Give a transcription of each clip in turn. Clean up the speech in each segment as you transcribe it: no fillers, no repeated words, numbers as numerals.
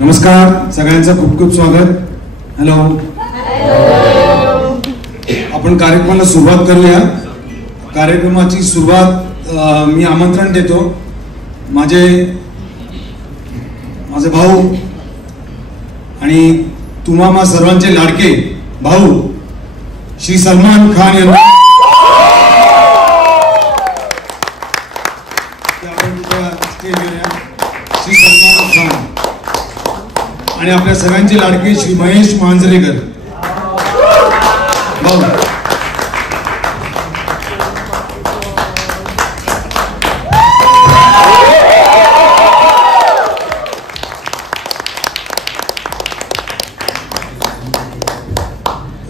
नमस्कार, सगळ्यांचं खूप खूप स्वागत. हॅलो. आपण कार्यक्रमाला सुरुवात करूया. कार्यक्रमाची सुरुवात मी आमंत्रण देतो माझे भाऊ आणि तुम्हा सर्वांचे लाडके भाऊ श्री सलमान खान यांना श्री सलमान खान आणि आपल्या सगळ्यांचे लाडके श्री महेश मांजरेकर भाऊ.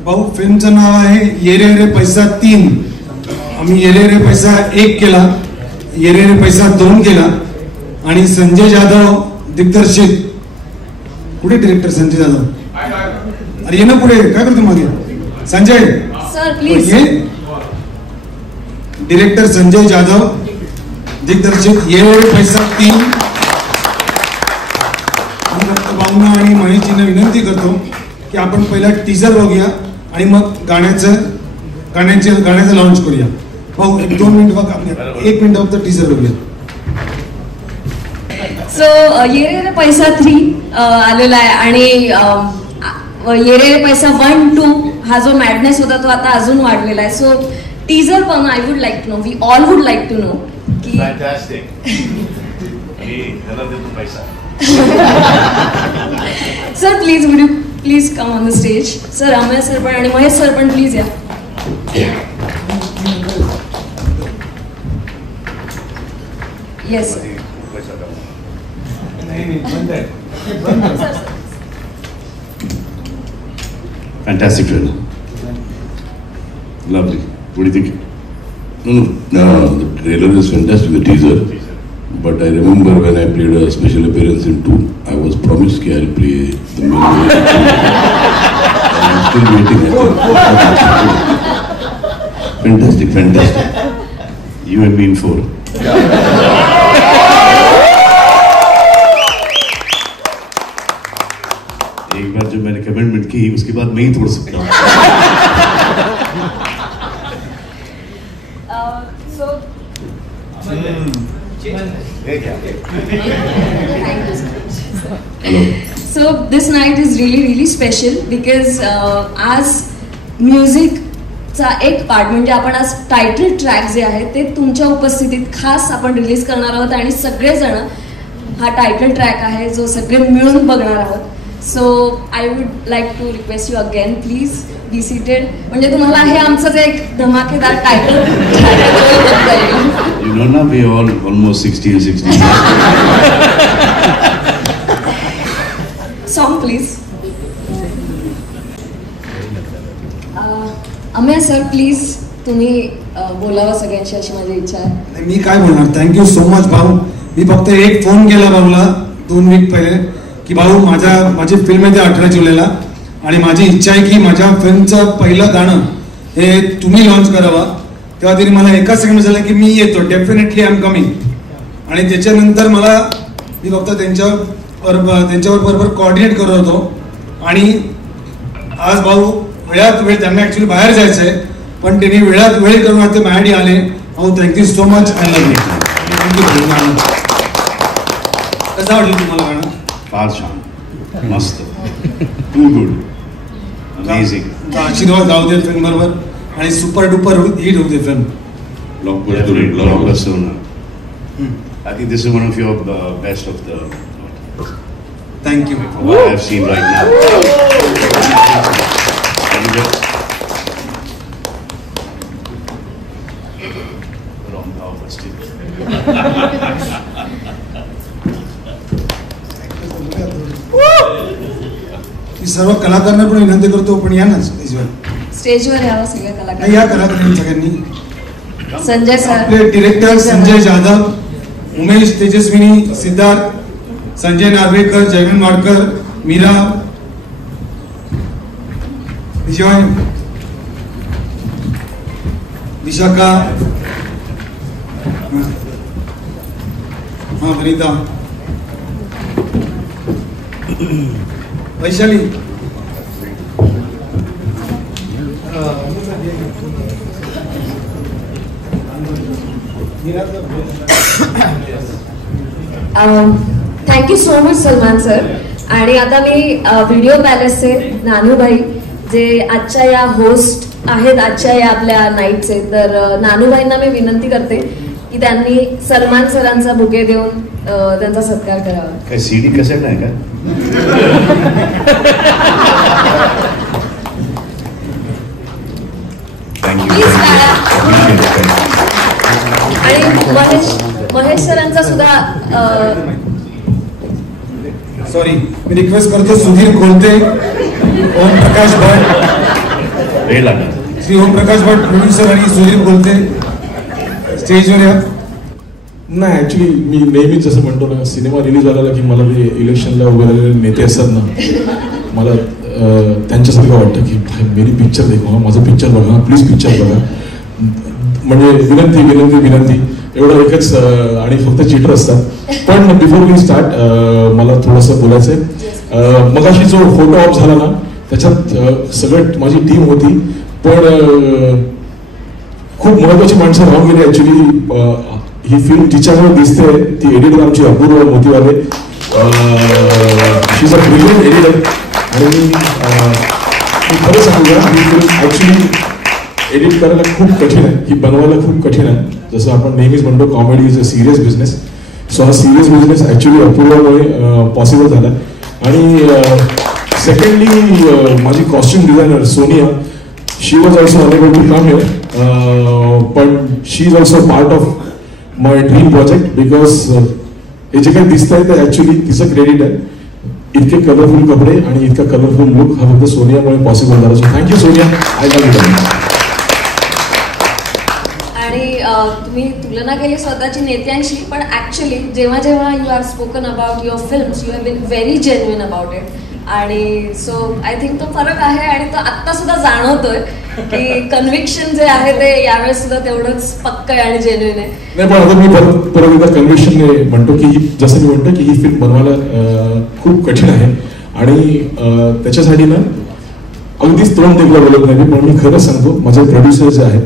भाऊ फिल्मचं नाव आहे ये रे रे पैसा 3. आम्ही ये रे रे पैसा 1 केला, ये रे रे पैसा 2 केला आणि संजय जाधव दिग्दर्शित. कुठे डिरेक्टर संजय जाधव? अरे ये ना पुढे, काय करतो मागे? Sanjay sir please. Director Sanjay Jadhav दिग्दर्शित ये रे रे पैसा 3. भावना आणि महेशजींना विनंती करतो की आपण पहिला टीजर बघूया आणि मग गाण्याचं लॉन्च करूया. भाऊ 1-2 मिनिट बघा, 1 मिनिट फक्त टीजर बघूया. सो ये रे रे पैसा 3 आलेला आहे आणि ये रे रे पैसा 1-2 हा जो मॅडनेस होता तो आता अजून वाढलेला आहे. सो टीजर पण I would like to know, we all would like to know की sir please would you please come on the stage. Sir Amay sir पण आणि महेश सर पण प्लीज या. Yes Fantastic trailer. Lovely. What do you think? No, the trailer is fantastic, the teaser. But I remember when I played a special appearance in 2, I was promised that I'll play the main role. And I'm still waiting. Fantastic. You and me in 4. एक बार जब मैंने commitment की उसके बाद मैं ही तोड़ सकता हूँ. So this night is really special because आज म्युझिकचा एक पार्ट म्हणजे आपण आज टायटल ट्रॅक जे आहे ते तुमच्या उपस्थितीत खास आपण रिलीज करणार आहोत आणि सगळेजण हा टायटल ट्रॅक आहे जो सगळे मिळून बघणार आहोत. So I would like to request you again, please be seated. म्हणजे तुम्हाला हे आमचं जे एक धमाकेदार टायटल बघता येईल. You know now we all almost 60 and 60. Song please. Amay sir please तुम्ही बोलावं सगळ्यांशी अशी माझी इच्छा आहे. मी काय बोलणार. थँक्यू सो मच भाऊ. मी फक्त एक फोन केला भाऊला 2 वीक पहिले की भाऊ माझी फिल्म आहे 18 जुलैला आणि माझी इच्छा आहे की माझ्या फिल्मचं पहिलं गाणं हे तुम्ही लॉन्च करावं. तेव्हा तरी मला एका सेकंड झालं की मी येतो, डेफिनेटली आय एम कमिंग. आणि त्याच्यानंतर मी फक्त त्यांच्यावर बरोबर कोऑर्डिनेट करत होतो आणि आज भाऊ वेळात वेळ, त्यांना ऍक्च्युली बाहेर जायचं आहे पण त्यांनी वेळात वेळ करून आता माझ्यासाठी आले. भाऊ thank you so much. I love you. कसं वाटलं तुम्हाला गाणं? फार छान, मस्त, टू गुड, अमेझिंग. आशीर्वाद राहू दे फिल्म बरोबर आणि सुपर डुपर हिट होऊ दे film. Blockbuster. I think this is one of your best of the. Thank you. What I have seen right now. मी सर्व कलाकारांना पण विनंती करतो, पण या ना स्टेजवर यावं सगळ्या कलाकार. या कलाकारांनी सगळ्यांनी. संजय सर, आपले डिरेक्टर संजय जाधव, उमेश तेजस्विनी, सिद्धार्थ, संजय नार्वेकर, जयवंत वाडकर, मीरा, विजय, विशाखा, हाँ Vanita, Vaishali, thank you so much Salman sir. आणि आता मी व्हिडिओ पॅलेसचे नानूभाई जे आजच्या या होस्ट आहेत आजच्या या आपल्या नाईटचे, तर नानूभाईंना मी विनंती करते की त्यांनी सलमान सरांचा बुके देऊन त्यांचा सत्कार करावा. काय सीडी कसेट नाही का? आणि महेश सरांचा सुद्धा सॉरी मी रिक्वेस्ट करतो सुधीर कोलते, ओम प्रकाश भट, श्री ओम प्रकाश भट प्रोड्युसर आणि सुधीर कोलते स्टेजवर या. नाही ऍक्च्युली मी नेहमीच जसं म्हणतो ना, सिनेमा रिलीज झाला की मला ते इलेक्शनला उभे नेते असतात ना, मला त्यांच्यासारखं वाटतं की भाई मेरी पिक्चर देखो, माझं पिक्चर बघा प्लीज, पिक्चर बघा. म्हणजे विनंती विनंती विनंती एवढं एकच, आणि फक्त चिटर असतात. पण बिफोर वी स्टार्ट मला थोडंसं बोलायचं आहे. मगाशी जो फोटो ऑफ झाला ना त्याच्यात सगळं माझी टीम होती, पण खूप महत्वाची माणसं राहून गेली. ऍक्च्युली ही फिल्म तिच्यामुळे दिसते, ती एडिटर आमची अपूर्व मोतीवाले, शी इज अ ब्रिलियंट एडिटर. आणि मी खरं सांगूया ही फिल्म ऍक्च्युली एडिट करायला खूप कठीण आहे, ही बनवायला खूप कठीण आहे. जसं आपण नेहमीच म्हणतो comedy is a serious business. So हा सिरियस बिझनेस ऍक्च्युली अपूर्वमुळे पॉसिबल झाला. आणि सेकंडली माझी costume designer Sonia, she was also unable to come here, पण she is also part of my dream project, because हे जे काही दिसत आहे ते ऍक्च्युली तिचं क्रेडिट आहे. इतके कलरफुल कपडे आणि इतका कलरफुल लुक हा फक्त सोनियामुळे पॉसिबल झाला. So thank you Sonia, I love you. तुम्ही तुलना केली स्वतःची नेत्यांशी, पण ऍक्च्युली जेव्हा जेव्हा you have spoken about your films you have been very genuine about it. आणि सो आय थिंक तो फरक आहे आणि तो आत्ता सुद्धा जाणवतोय की कन्व्हिक्शन जे आहे ते यावेळेस सुद्धा तेवढंच पक्क आहे आणि जेन्युइन आहे. नाही, पण आता मी परत एकदा कन्व्हिक्शन म्हणतो की जसं मी म्हणतो की ही फिल्म बनवायला खूप कठीण आहे. आणि त्याच्यासाठी ना अगदीच तोंड देखला बोलत नाही, पण मी खरंच सांगतो माझे प्रोड्युसर जे आहेत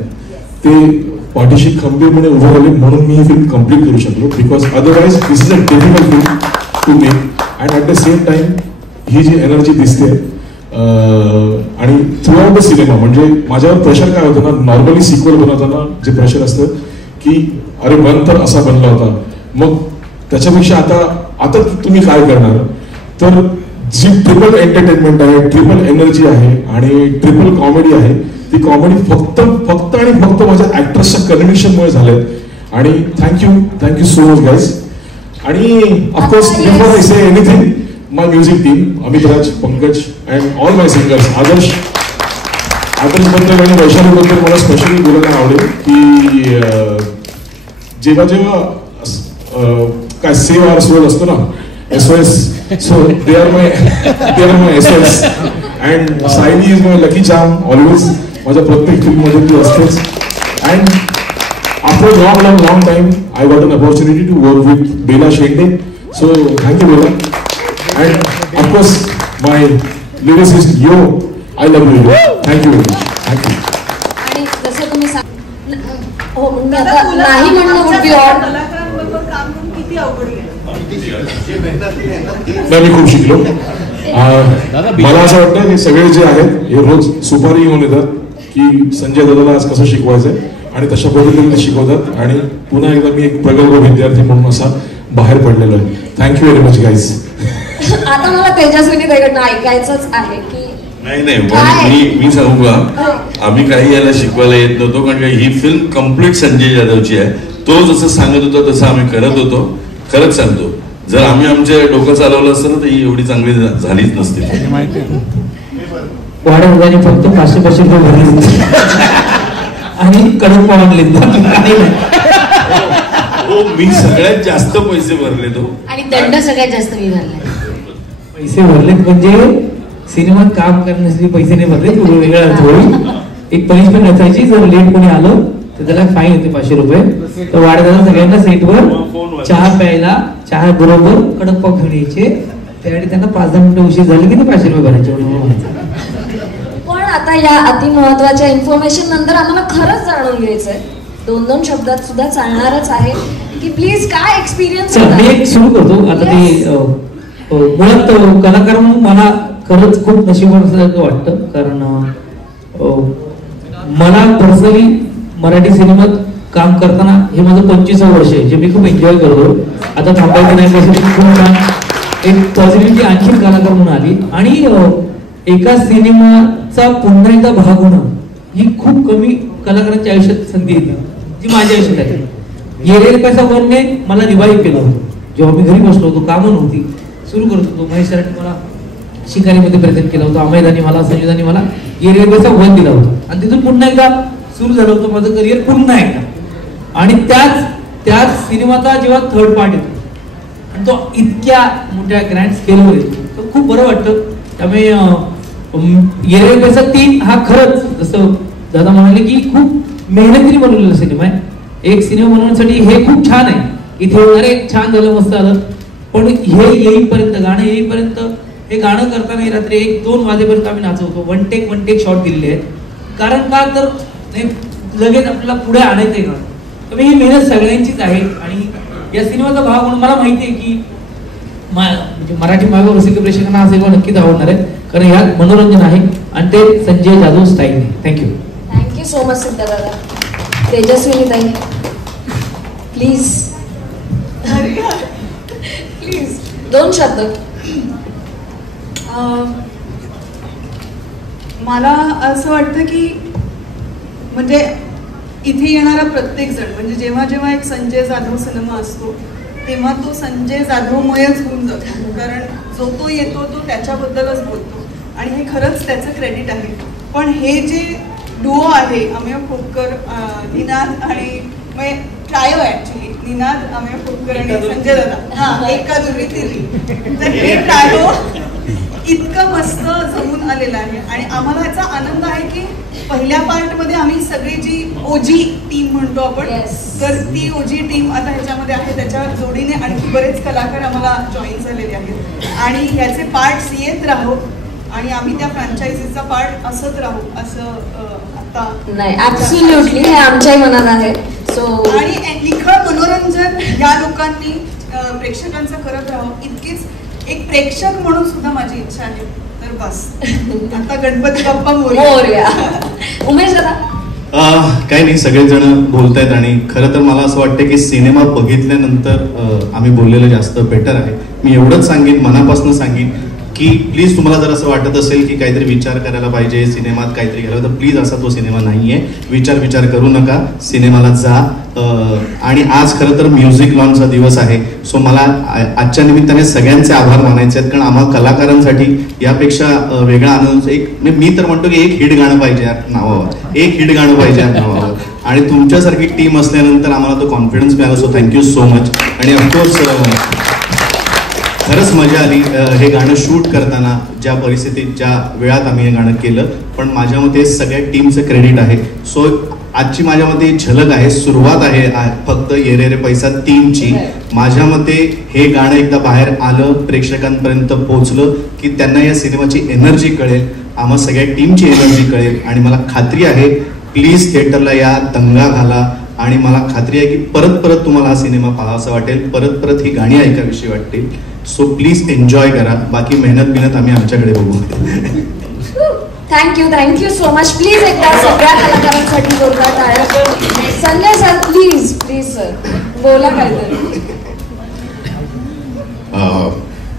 ते पाठीशी खंबीरपणे उभं राहिले म्हणून मी ही फिल्म कम्प्लीट करू शकलो. Because otherwise this is a difficult film to make. And at the same time ही जी एनर्जी दिसते आणि थ्रू आउट द सिनेमा, म्हणजे माझ्यावर प्रेशर काय होतं ना, नॉर्मली सिक्वल बनवताना जे प्रेशर असतं की अरे वन तर असा बनला होता, मग त्याच्यापेक्षा आता तुम्ही काय करणार. तर जी ट्रिपल एंटरटेनमेंट आहे, ट्रिपल एनर्जी आहे आणि ट्रिपल कॉमेडी आहे, ती कॉमेडी फक्त आणि फक्त माझ्या ऍक्ट्रेसच्या कन्व्हिक्शनमुळे झालंय. आणि थँक्यू सो मच गाईज. आणि of course before I say anything, my music team, Amit Raj, Pankaj and all my singers, Adarsh बद्दल आणि वैशाली बद्दल मला स्पेशली बोलायला आवडेल की जेव्हा काय सेव्ह आवर सोल असतो ना, SOS, so they are my SOS. And Sayali is my lucky charm always. माझ्या प्रत्येक फिल्म मध्ये ती असतेच. And after long time I got an opportunity to work with Bela Shende. So thank you Bela. And of course my lyricist यो, I love you. Thank you very much. Thank you. आणि जसं तुम्ही हो नाही म्हणणं would be odd. मी खूप शिकलो. मला असं वाटतं हे सगळे जे आहेत हे रोज सुपारी घेऊन येतात की संजय दादाला आज कसं शिकवायचंय आणि तशा पद्धतीने ते शिकवतात. आणि पुन्हा एकदा मी एक प्रगल्भ विद्यार्थी म्हणून असा बाहेर पडलेलो आहे. Thank you very much guys. आता मला तेजस्विनी ताईकडनं ऐकायचंच आहे की नाही मी सांगू का, आम्ही काही याला शिकवायला येत नव्हतो, कारण ही फिल्म कम्प्लीट संजय जाधवची आहे. तो जसं सांगत होता तसं आम्ही करत होतो. खरंच सांगतो, जर आम्ही आमचे डोकं चालवलं असतं ना तर ही एवढी चांगली झालीच नसती. वाड्याने फक्त 500 रुपये भरले आणि कडक पावडले. हो, मी सगळ्यात जास्त पैसे भरले तो. आणि दंड सगळ्यात जास्त मी भरला. पैसे भरलेत म्हणजे सिनेमात काम करण्यासाठी पैसे नाही भरले. वेगळा अर्थ होईल. एक पनिशमेंट असायची, जर लेट कोणी आलं तर त्याला फाईन होते 500 रुपये. तर वाड्याला सगळ्यांना सेटवर चहा प्यायला, चहा बरोबर कडक पाव घेऊन यायचे. त्यावेळी त्यांना 5-10 मिनिटं उशीर झाले की ते 500 रुपये भरायचे. पण आता या अति महत्वाच्या इन्फॉर्मेशन नंतर आम्हाला खरंच जाणून घ्यायचंय, 2-2 शब्दात सुद्धा चालणारच आहे की प्लीज काय एक्सपिरियन्स मी एक सुरू करतो आता. ते मुळात कलाकार म्हणून मला खरंच खूप नशिबासारखं वाटतं. कारण मला पर्सनली मराठी सिनेमात काम करताना हे माझं 25वं वर्ष आहे, जे मी खूप एन्जॉय करतो. आता थांबायचं नाही कसं खूप छान एक पॉझिटिव्हिटी आणखी कलाकार म्हणून आली. आणि एका सिनेमाचा पुन्हा एकदा भाग होणं ही खूप कमी कलाकारांच्या आयुष्यात संधी येते, जी माझ्या आयुष्यात आहे. येरे पैसा बनने मला रिवाईव्ह केलं होतं जेव्हा मी घरी बसलो होतो, कामं नव्हती, सुरू करत होतो. महेश सरांनी मला शिकारीमध्ये प्रेझेंट केलं होतं, अमयदानी मला, संयुदानी मला येरे पैसा वन दिला होता. आणि तिथून पुन्हा एकदा सुरू झालं होतं माझं करिअर पुन्हा एकदा. आणि त्याच सिनेमाचा जेव्हा थर्ड पार्ट येतो आणि तो इतक्या मोठ्या ग्रँड स्केलवर येतो तर खूप बरं वाटतं. त्यामुळे येरे पैसा 3 हा खरंच जसं दादा म्हणाले की खूप मेहनतीने बनवलेला सिनेमा आहे. एक सिनेमा बनवण्यासाठी हे खूप छान आहे, इथे अरे छान झालं, मस्त आलं. पण हे येईपर्यंत, गाणं येईपर्यंत, हे गाणं करताना रात्री 1-2 वाजेपर्यंत आम्ही नाचवतो. वन टेक शॉट दिलेले आहेत. कारण का तर लगेच आपल्याला पुढे आणायचं आहे गाणं. तर ही मेहनत सगळ्यांचीच आहे. आणि या सिनेमाचा भाग म्हणून मला माहिती आहे की म्हणजे मराठी मागं रसिक प्रेक्षकांना हा सिनेमा नक्कीच आवडणार आहे, कारण यात मनोरंजन आहे आणि ते संजय जाधव स्टाईल आहे. थँक्यू सो मच सिद्धा दादा. तेजस्विनी ताई प्लीज 2 शब्द. मला असं वाटतं की म्हणजे इथे येणारा प्रत्येक जण म्हणजे जेव्हा जेव्हा एक संजय जाधव सिनेमा असतो तेव्हा तो संजय जाधवमयच होऊन जातो. कारण जो तो येतो तो त्याच्याबद्दलच बोलतो आणि हे खरंच त्याचं क्रेडिट आहे. पण हे जे डुओ आहे अमेय खोपकर, निनाद आणि ट्रायो ऍक्च्युली निनाद, अमेय खोपकर आणि संजय दादा, एका दुरी तिरी, तर हे ट्रायो इतकं मस्त जमून आलेलं आहे. आणि आम्हाला याचा आनंद आहे की पहिल्या पार्टमध्ये आम्ही सगळी जी ओजी टीम म्हणतो आपण, तर ती ओजी टीम आता ह्याच्यामध्ये आहे. त्याच्यावर जोडीने आणखी बरेच कलाकार आम्हाला जॉईन झालेले आहेत आणि ह्याचे पार्ट्स येत राहू आणि आम्ही त्या फ्रँचायझीचा पार्ट असत राहू असं आता नाही. ऍब्सोल्युटली हे आमच्याही मनात आहे. सो आणि निखळ मनोरंजन या लोकांनी प्रेक्षकांचं करत राहावं इतकीच एक प्रेक्षक म्हणून सुद्धा माझी इच्छा आहे. तर बस आता गणपती बाप्पा मोरया. उमेश दादा काही नाही, सगळेजण बोलतायत आणि खरं तर मला असं वाटतं की सिनेमा बघितल्यानंतर आम्ही बोललेलं जास्त बेटर आहे. मी एवढंच सांगेन, मनापासून सांगेन की प्लीज तुम्हाला जर असं वाटत असेल की काहीतरी विचार करायला पाहिजे, सिनेमात काहीतरी घ्यायला, तर प्लीज असा तो सिनेमा नाही आहे. विचार करू नका, सिनेमाला जा. आणि आज खरं तर म्युझिक लॉन्चचा दिवस आहे. सो मला आजच्या निमित्ताने सगळ्यांचे आभार मानायचे आहेत, कारण आम्हा कलाकारांसाठी यापेक्षा वेगळा आनंद मी तर म्हणतो की एक हिट गाणं पाहिजे नावावर, एक हिट गाणं पाहिजे नावावर. आणि तुमच्यासारखी टीम असल्यानंतर आम्हाला तो कॉन्फिडन्स मिळाला. So thank you so much. आणि ऑफकोर्स खरंच मजा आली हे गाणं शूट करताना, ज्या परिस्थितीत, ज्या वेळात आम्ही हे गाणं केलं. पण माझ्या मते सगळ्या टीमचं क्रेडिट आहे. सो आजची माझ्या मते झलक आहे, सुरुवात आहे फक्त येरे रे पैसा 3ची. माझ्या मते हे गाणं एकदा बाहेर आलं, प्रेक्षकांपर्यंत पोहोचलं की त्यांना या सिनेमाची एनर्जी कळेल, आम्हा सगळ्या टीमची एनर्जी कळेल. आणि मला खात्री आहे प्लीज थिएटरला या, दंगा घाला. आणि मला खात्री आहे की परत परत तुम्हाला हा सिनेमा पाहावासा वाटेल, परत परत ही गाणी ऐकावीशी वाटतील. सो प्लीज एन्जॉय करा. बाकी मेहनत आम्ही आमच्याकडे बघू. Thank you so much. प्लीज एकदा सगळ्या कलाकारांसाठी जोरदार टाळ्या. संजय सर प्लीज सर बोला काहीतरी.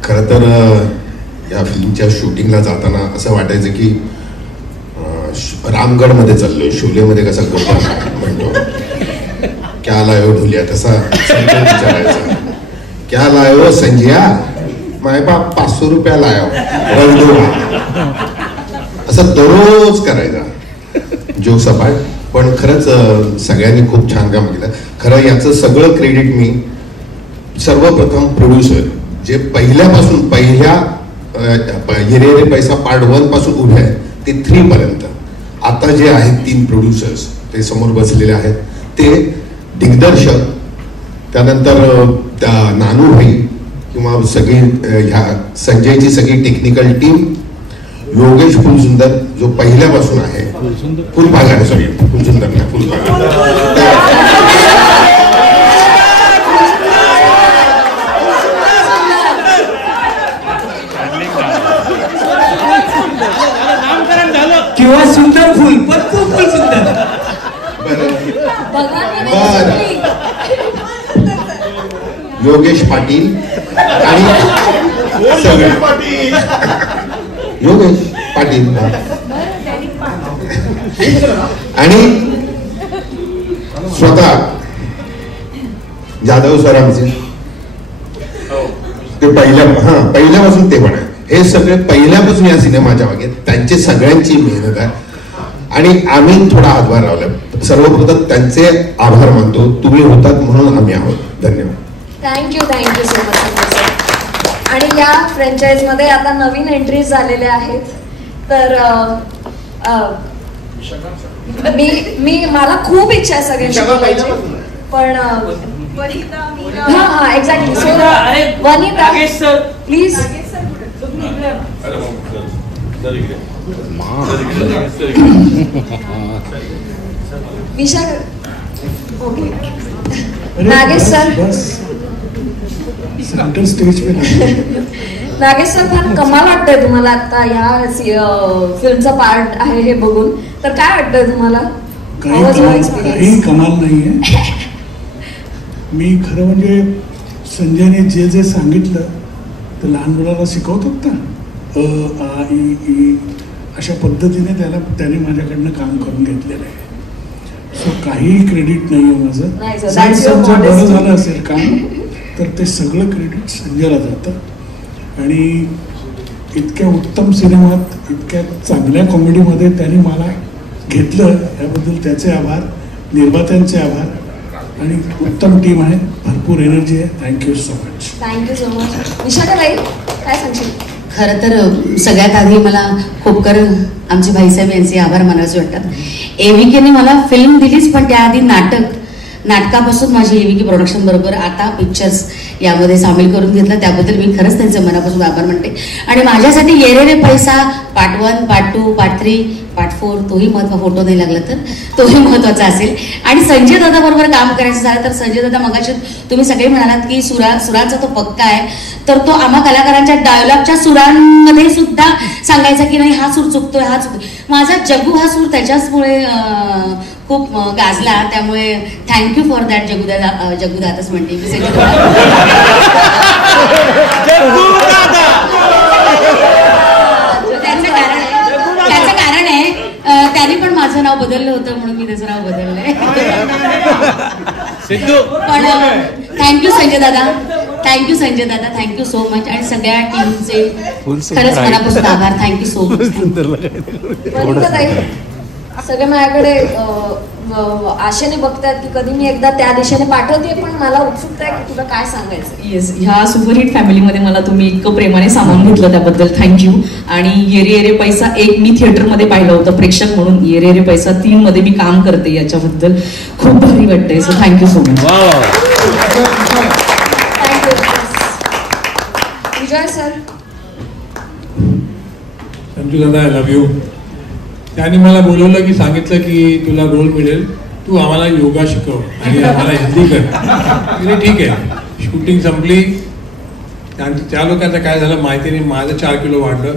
खरं तर या फिल्मच्या शूटिंगला जाताना असं वाटायचं की रामगडमध्ये चाललोय, शोलेमध्ये कसा गोपाळ म्हणतो क्या लायो ढोलिया, तसा विचारायचा क्या लायो संजया, माय बाप 500 रुपया लायो, रख दो. असं दररोज करायचा जोक सपाट. पण खरंच सगळ्यांनी खूप छान काम केलं. खरं याचं सगळं क्रेडिट मी सर्वप्रथम प्रोड्युसर जे पहिल्यापासून पहिल्या हिरे रे पैसा पार्ट 1 पासून उभे आहेत ते 3 पर्यंत आता जे आहेत 3 प्रोड्युसर्स ते समोर बसलेले आहेत, ते दिग्दर्शक, त्यानंतर नानू भाई किंवा सगळी ह्या संजयची सगळी टेक्निकल टीम, योगेश फुलसुंदर जो पहिल्यापासून आहे, फुलबागा, सॉरी फुलसुंदर नाही, फुलबागा. किंवा सुंदर फुल, पप्पू फुल सुंदर. योगेश पाटील आणि योगेश पाटील आणि स्वतः जाधव सर आमचे, ते पहिल्यापासून ते पण आहे. हे सगळे पहिल्यापासून या सिनेमाच्या मागे त्यांची सगळ्यांची मेहनत आहे आणि आम्ही थोडा हातभार लावला. सर्वप्रथम त्यांचे आभार मानतो. तुम्ही होतात म्हणून आम्ही आहोत. धन्यवाद. Thank you so much. आणि या फ्रँचाईज मध्ये आता नवीन एंट्रीज झालेल्या आहेत. तर मला खूप इच्छा आहे सगळ्यांची बोलायची, पण हा exactly. So Vanita please. Okay Nagesh sir. Nagesh sir, फार कमाल वाटतंय तुम्हाला आता ह्या फिल्मचा पार्ट आहे हे बघून, तर काय वाटतंय तुम्हाला? काही कमाल नाहीये. मी खरं म्हणजे संजयने जे जे सांगितलं तर लहान मुलाला शिकवतात ना, आ इ ई अशा पद्धतीने त्याने माझ्याकडनं काम करून घेतलेलं आहे. सो काही क्रेडिट नाही आहे माझं. समजा बरं झालं असेल काम तर ते सगळं क्रेडिट संजयला जातं. आणि इतक्या उत्तम सिनेमात, इतक्या चांगल्या कॉमेडीमध्ये त्यांनी मला घेतलं याबद्दल त्याचे आभार, निर्मात्यांचे आभार. आणि उत्तम टीम आहे, भरपूर एनर्जी आहे. Thank you so much. Thank you so much. विशाखाताई काय सांगशील? खरं तर सगळ्यात आधी मला खोपकर आमचे भाईसाहेब यांचे आभार मानायचे वाटतात. एव्हीकेने मला फिल्म दिलीच, पण त्याआधी नाटकापासून माझी एव्हीके प्रोडक्शन बरोबर आता पिक्चर्स यामध्ये सामील करून घेतलं, त्याबद्दल मी खरंच त्यांचे मनापासून आभार मानते. आणि माझ्यासाठी ये रे रे पैसा पार्ट 1, पार्ट 2, पार्ट 3, पार्ट 4 तोही महत्त्व, फोटो नाही लागला तर तोही महत्त्वाचा असेल. आणि संजय दादा बरोबर काम करायचं झालं तर संजय दादा, मगाशी तुम्ही सगळे म्हणालात की सुरांचा तो पक्का आहे, तर तो आम्हा कलाकारांच्या डायलॉगच्या सुरांमध्ये सुद्धा सांगायचा की नाही हा सूर चुकतोय, हा चुकतोय. माझा जग्गू हा सूर त्याच्याचमुळे खूप गाजला. त्यामुळे थँक्यू फॉर दॅट जग्गू दादाच म्हणते मी. त्याचं कारण आहे त्यांनी पण माझं नाव बदललं होतं म्हणून मी त्याचं नाव बदललंय. पण थँक्यू संजय दादा, थँक्यू संजय दादा, थँक्यू सो मच. आणि सगळ्या टीमचे खरंच मनापासून आभार. Thank you so much. सगळे माझ्याकडे आशेने बघतात की कधी मी एकदा त्या दिशेने पाठवते, पण मला उत्सुकता आहे की तुला काय सांगायचं. येस, ह्या सुपरहिट फॅमिलीमध्ये मला तुम्ही इतकं प्रेमाने सामावून घेतलं त्याबद्दल थँक्यू. आणि ये रे ये पैसा 1 मी थिएटरमध्ये पाहिलं होतं प्रेक्षक म्हणून, ये रे पैसा 3 मध्ये मी काम करते, याच्याबद्दल खूप भारी वाटतंय. So thank you so much. Vijay sir. Sanju दादा, आय लव्ह यू. त्याने मला बोलवलं की सांगितलं की तुला रोल मिळेल, तू आम्हाला योगा शिकव आणि आम्हाला हिंदी कर. ठीक आहे. शूटिंग संपली, त्या लोकांचं काय झालं माहिती नाही, माझं 4 किलो वाढलं.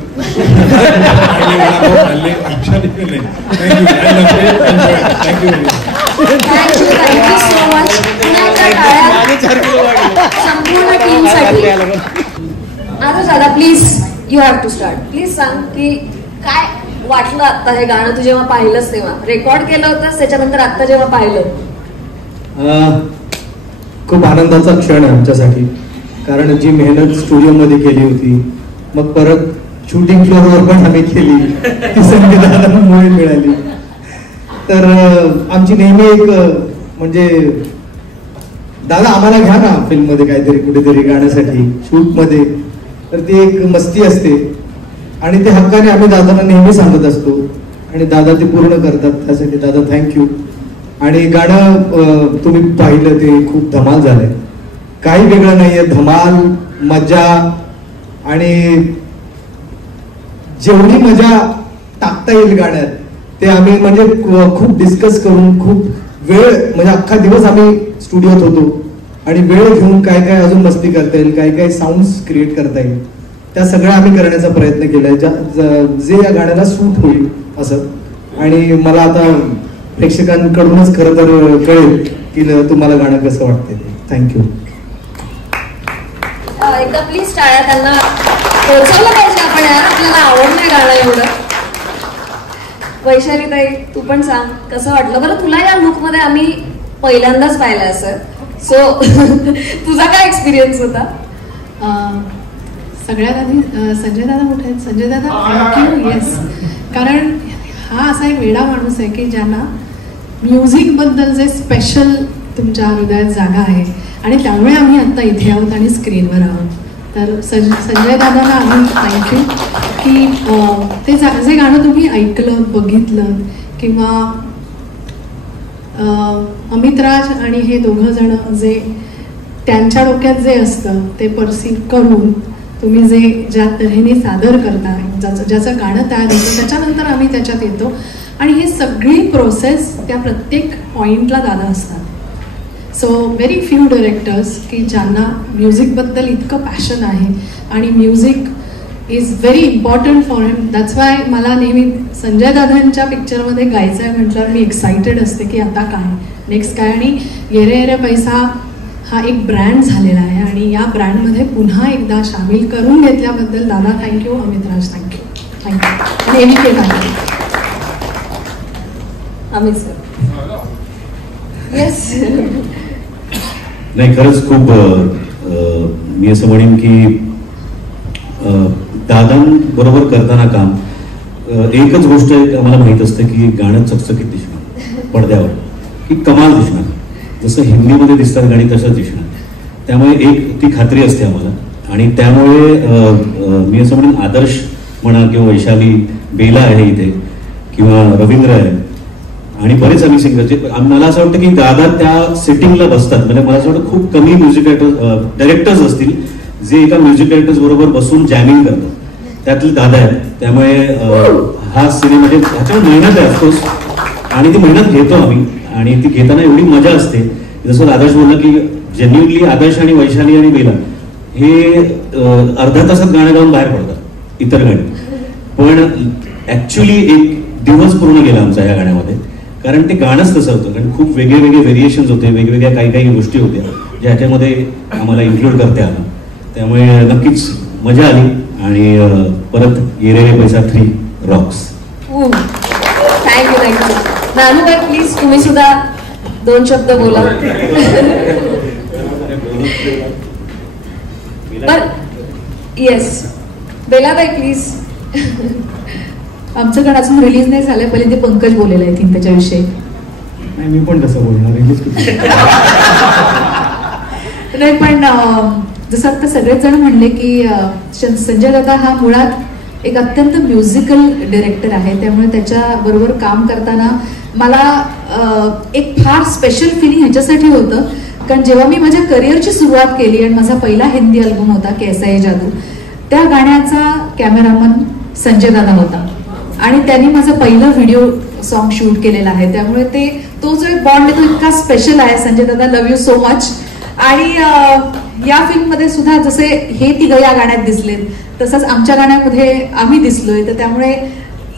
संपूर्ण टीमसाठी अनुज दादा please, you have to start. Please सांग की काय वाटलं आता हे गाणं तू जेव्हा पाहिलंस तेव्हा? रेकॉर्ड केलं होतं त्याच्यानंतर आता जेव्हा पाहिलं? खूप आनंदाचा क्षण आहे आमच्यासाठी, कारण जी मेहनत स्टुडिओमध्ये केली होती, मग परत शूटिंग फ्लोअरवर पण आम्ही केली, ती संजय दादांमुळे मिळाली. तर आमची नेहमी एक म्हणजे दादा आम्हाला घ्या ना फिल्ममध्ये काहीतरी कुठेतरी गाण्यासाठी शूटमध्ये, तर ती एक मस्ती असते आणि ते हक्काने आम्ही दादांना नेहमी सांगत असतो आणि दादा ते पूर्ण करतात. त्यासाठी दादा थँक्यू. आणि गाणं तुम्ही पाहिलं ते खूप धमाल झालंय, काही वेगळं नाहीये, धमाल मजा. आणि जेवढी मजा टाकता येईल गाण्यात ते आम्ही म्हणजे खूप डिस्कस करून खूप वेळ म्हणजे अख्खा दिवस आम्ही स्टुडिओत होतो आणि वेळ घेऊन काय काय अजून मस्ती करता येईल, काय काय साऊंड्स क्रिएट करता येईल, त्या सगळ्या आम्ही करण्याचा प्रयत्न केलाय जे या गाण्याला सूट होईल असं. आणि मला आता प्रेक्षकांकडूनच खरं तर कळेल की तुम्हाला गाणं कसं वाटतंय ते. थँक्यू. एकदा प्लीज टाळ्या त्यांना पोहोचवलं पाहिजे आपण यार, आपल्याला आवडलंय गाणं एवढं. वैशाली ताई तू पण सांग कसं वाटलं बरं तुला या लुक मध्ये? आम्ही पहिल्यांदाच पाहिलं असं, सो तुझा काय एक्सपिरियन्स होता? सगळ्यात आधी संजय दादा कुठे आहेत? संजय दादा थँक्यू. येस, कारण हा असा एक वेडा माणूस आहे की ज्यांना म्युझिक बद्दल जे स्पेशल तुमच्या हृदयात जागा आहे आणि त्यामुळे आम्ही आता इथे आहोत आणि स्क्रीनवर आहोत. तर संजय दादाला आम्ही थँक्यू की ते जे गाणं तुम्ही ऐकलं बघितलं किंवा अमित राज आणि हे दोघं जण जे त्यांच्या डोक्यात जे असतं ते परसीव्ह करून तुम्ही जे ज्या तऱ्हेने सादर करता, ज्याचं गाणं तयार होतं त्याच्यानंतर आम्ही त्याच्यात येतो आणि हे सगळी प्रोसेस त्या प्रत्येक पॉइंटला दादा असतात. सो व्हेरी फ्यू डिरेक्टर्स की ज्यांना म्युझिकबद्दल इतकं पॅशन आहे आणि music is very important for him. That's why मला नेहमी संजय दादांच्या पिक्चरमध्ये गायचं आहे म्हटल्यावर मी एक्सायटेड असते की आता काय नेक्स्ट काय. आणि येरे येरे पैसा हा एक ब्रँड झालेला आहे आणि या ब्रँडमध्ये पुन्हा एकदा सामील करून घेतल्याबद्दल दादा थँक्यू, अमित राज थँक्यू, थँक्यू, नेहमी केलं थँक्यू. अमित सर. येस. नाही खरंच खूप मी असं म्हणेन की दादांबरोबर करताना काम एकच गोष्ट आम्हाला माहीत असते की गाणं चकचकीत दिसणार पडद्यावर, की कमाल दिसणार, जसं हिंदीमध्ये दिसतात गाणी तसंच दिसणार. त्यामुळे एक ती खात्री असते आम्हाला. आणि त्यामुळे मी असं म्हणेन आदर्श म्हणा किंवा वैशाली, बेला आहे इथे किंवा रवींद्र आहे आणि बरेच आम्ही सिंगरचे, मला असं वाटतं की दादा त्या सेटिंगला बसतात. म्हणजे मला असं वाटतं खूप कमी म्युझिक डायरेक्टर्स असतील जे एका म्युझिक डायरेक्टर्स बरोबर बसून जॅमिंग करतात, त्यातले दादा आहेत. त्यामुळे हा सिनेमा म्हणजे ह्याच्यावर मेहनत आहे ऑफकोर्स आणि ती मेहनत घेतो आम्ही आणि ती घेताना एवढी मजा असते. जसं आदर्श बोलला की जेन्युअनली आदर्श आणि वैशाली आणि बेला हे अर्ध्या तासात गाणं गाऊन बाहेर पडतात इतर गाणी, पण ऍक्च्युली एक दिवस पूर्ण गेला आमचा या गाण्यामध्ये, कारण ते गाणंच तसं होतं. कारण खूप वेगळे वेगळे व्हेरिएशन्स होते, वेगवेगळ्या काही काही गोष्टी होत्या ज्या ह्याच्यामध्ये आम्हाला इन्क्लूड करता आलं. त्यामुळे नक्कीच मजा आली आणि परत Yere Paisa 3 rocks. Thank you thank you. नानूबाई प्लीज तुम्ही सुद्धा 2 शब्द बोला. येस बेलाबाई प्लीज. आमचं गाणं अजून रिलीज नाही झालंय, पहिले ते पंकज बोलेले आहेत त्याच्याविषयी. नाही मी पण तसं बोलणार, रिलीज नाही पण जसं आता सगळेच जण म्हणले की संजय दादा हा मुळात एक अत्यंत म्युझिकल डिरेक्टर आहे. त्यामुळे त्याच्या बरोबर काम करताना मला एक फार स्पेशल फिलिंग ह्याच्यासाठी होतं कारण जेव्हा मी माझ्या करिअरची सुरुवात केली आणि माझा पहिला हिंदी अल्बम होता कैसा ये जादू, त्या गाण्याचा कॅमेरामन संजय दादा होता आणि त्यांनी माझं पहिलं व्हिडिओ सॉन्ग शूट केलेलं आहे. त्यामुळे तो जो एक बॉन्ड आहे तो इतका स्पेशल आहे. संजय दादा लव्ह यू सो मच. आणि या फिल्ममध्ये सुद्धा जसे हे तिघं या गाण्यात दिसलेत तसंच आमच्या गाण्यामध्ये आम्ही दिसलोय. तर त्यामुळे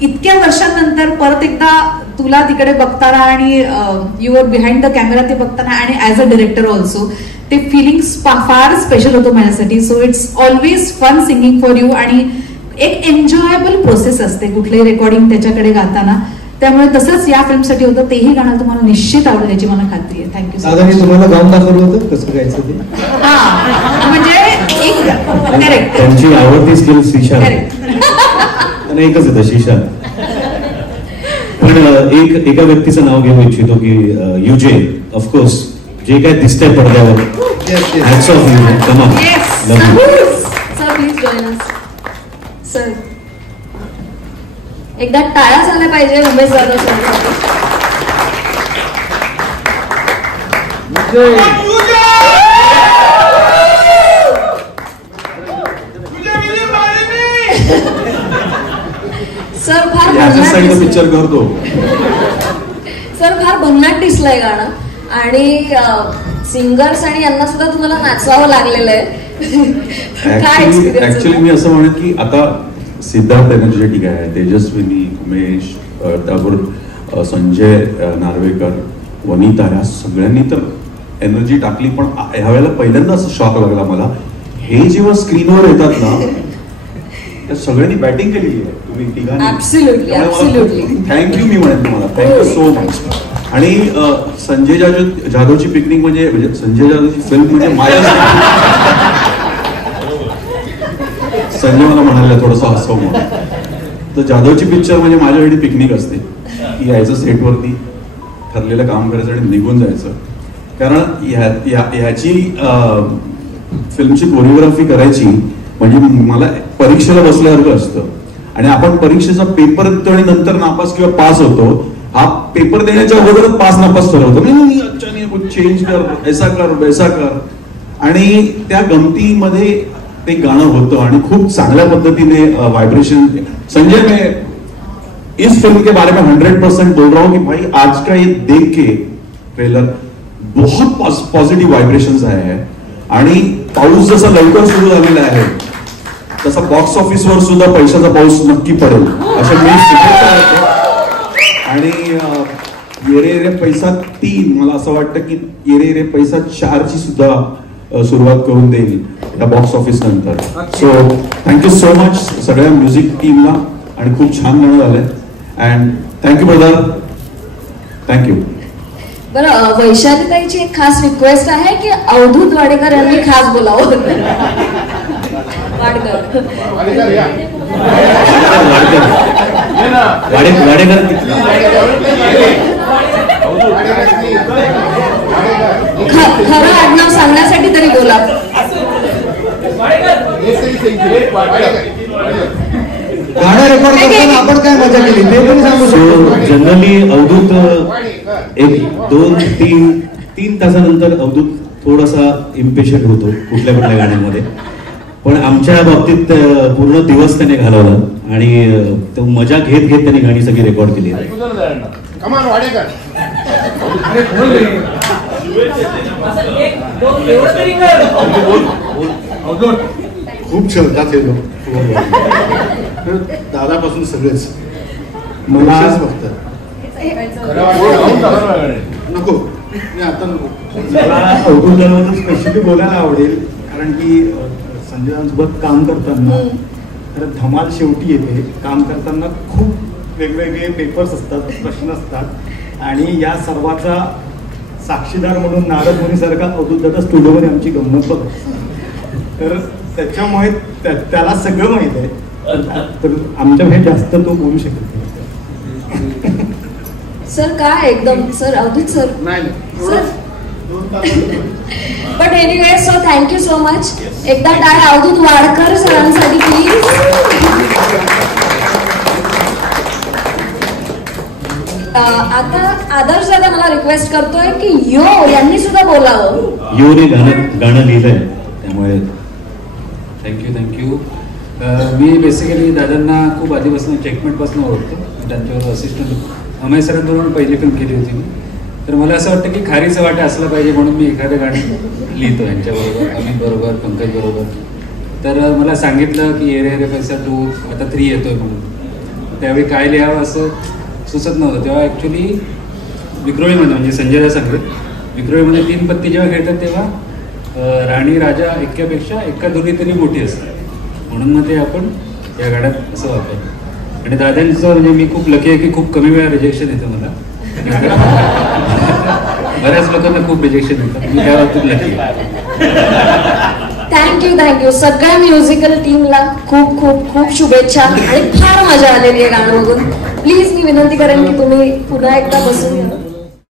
इतक्या वर्षांनंतर परत एकदा तुला तिकडे बघताना आणि युअर बिहाइंड द कॅमेरा ते बघताना आणि ऍज अ डिरेक्टर ऑल्सो ते फिलिंग्स फार स्पेशल होतो माझ्यासाठी. So it's always fun singing for you आणि एक एन्जॉयबल प्रोसेस असते कुठलंही रेकॉर्डिंग त्याच्याकडे गाताना. त्यामुळे तसंच या फिल्मसाठी होतं. तेही गाणं तुम्हाला निश्चित आवडेल याची मला खात्री आहे. थँक्यू. दादा मी तुम्हाला गाऊन दाखवलं होतं कसं गायचं ते. हा म्हणजे करेक्ट. त्यांची आवडती स्किल शीशा. त्यांना एकच येतं शीशा. पण एका व्यक्तीचं नाव घेऊ इच्छितो की युजे. ऑफकोर्स जे काय दिसतंय पडद्यावर. हॅट्स ऑफ युजे. Come on. Sir please join us. Sir एकदा टाळ्या झाल्या पाहिजे उमेश जाधव सर. सर फार पिक्चर करतो. सर फार भन्नाट दिसलंय गाणं आणि सिंगर्स आणि यांना सुद्धा तुम्हाला नाचवावं लागलेलं आहे. काय एक्सपिरियन्स? ऍक्च्युली मी असं म्हणत की आता सिद्धार्थ एनर्जी ठीक आहे, तेजस्विनी, उमेश, त्याबरोबर संजय नार्वेकर, वनिता, ह्या सगळ्यांनी तर एनर्जी टाकली. पण ह्यावेळेला पहिल्यांदा असं शॉक लागला मला, हे जेव्हा स्क्रीनवर येतात ना त्या सगळ्यांनी बॅटिंग केलेली आहे. तुम्ही तिघांनी थँक्यू मी म्हणेन तुम्हाला. Thank you so much. आणि संजय जाधवची पिकनिक म्हणजे संजय जाधवची फिल्म म्हणजे माझ्या. संजय मला म्हणाले थोडंसं हसव म्हणून. तर जाधवची पिक्चर म्हणजे माझ्यासाठी पिकनिक असते की यायचं सेटवरती, ठरलेलं काम करायचं आणि निघून जायचं. कारण ह्याची फिल्मची कोरिओग्राफी करायची म्हणजे मला परीक्षेला बसल्यासारखं असतं. आणि आपण परीक्षेचा पेपर देतो आणि नंतर नापास किंवा पास होतो. हा पेपर देण्याच्या अगोदरच पास नापास ठरवतो. चेंज कर, ऐसा कर, वैसा कर. आणि त्या गमतीमध्ये ते गाणं होतं आणि खूप चांगल्या पद्धतीने वाइब्रेशन. संजय मैं इस फिल्म के बारे में 100% बोल रहा हूं कि भाई आज का ये देख के ट्रेलर बहुत पॉझिटिव्ह वाइब्रेशन्स आए हैं. आणि पाऊस जसा लवकर सुरू झालेला आहे तसा बॉक्स ऑफिसवर सुद्धा पैशाचा पाऊस नक्की पडेल अशा मी शुभेच्छा देतो. आणि येरे येरे पैसा 3 मला असं वाटतं की येरे येरे पैसा 4 ची सुद्धा सुरुवात करून देईल या बॉक्स ऑफिस नंतर. सो थँक्यू सो मच सगळ्या म्युझिक टीमला आणि खूप छान गाणं झालंय. And thank you brother. थँक्यू. बरं, वैशालीताईची एक खास रिक्वेस्ट आहे की अवधूत वाडेकर यांनी खास बोलावं. खरं आडनाव सांगण्यासाठी तरी बोला. गाणं रेकॉर्ड करताना आपण काय मजा केली ते पण सांगू शकतो. जनरली अवधूत 1-2-3 तासानंतर अवधूत थोडासा इम्पेशंट होतो कुठल्या गाण्यांमध्ये. पण आमच्या बाबतीत पूर्ण दिवस त्याने घालवला आणि तो मजा घेत घेत त्याने गाणी सगळी रेकॉर्ड केली. खूप श्रद्धा केलो दादापासून सगळेच मला फक्त नको आता नको. मला अवधूत स्पेशली बोलायला आवडेल कारण की संजयसोबत काम करताना तर धमाल शेवटी येते. काम करताना खूप वेगवेगळे पेपर्स असतात, प्रश्न असतात आणि या सर्वाचा साक्षीदार म्हणून नारद मुनीसारखा अवधूत दादा स्टुडिओमध्ये आमची गंमत बघत. तर त्याच्यामुळे त्याला सगळं माहित आहे. तर आमच्या हे जास्त तो बोलू शकत नाही. सर काय एकदम sir Avadhoot sir sir. But anyway so thank you so much. एकदा टाळ्या अवधूत वाडकर सरांसाठी प्लीज. आता आदर्श दादा मला रिक्वेस्ट करतोय की यो यांनी सुद्धा बोलावं. योने गाणं लिहिलंय त्यामुळे थँक्यू. मी बेसिकली दादांना खूप आधीपासून चेकमेटपासून ओळखतो. त्यांच्यावर असिस्टंट अमय सरांबरोबर पहिली फिल्म केली होती मी. तर मला असं वाटतं की खारीचं वाटा असलं पाहिजे म्हणून मी एखादं गाणं लिहितो यांच्याबरोबर, अमित बरोबर, पंकज बरोबर. तर मला सांगितलं की येरे येरे पैसा 2 आता 3 येतोय म्हणून. त्यावेळी काय लिहावं असं सुचत नव्हतं. तेव्हा ॲक्च्युली विक्रोळीमध्ये म्हणजे संजयला सांगेल विक्रोळीमध्ये 3 पत्ती जेव्हा खेळतात तेव्हा राणी राजा एक्क्यापेक्षा एका दोन्ही तरी मोठी असते म्हणून मग ते आपण या गाण्यात असं वापरतो. आणि दादांचं म्हणजे मी खूप लकी आहे की खूप कमी वेळा रिजेक्शन येतं मला. बऱ्याच लोकांना खूप रिजेक्शन येतं. मी त्या बाबतीत लकी. थँक्यू सगळ्या म्युझिकल टीमला खूप खूप खूप शुभेच्छा आणि फार मजा आलेली आहे गाणं बघून. प्लीज मी विनंती करेन की तुम्ही पुन्हा एकदा बसून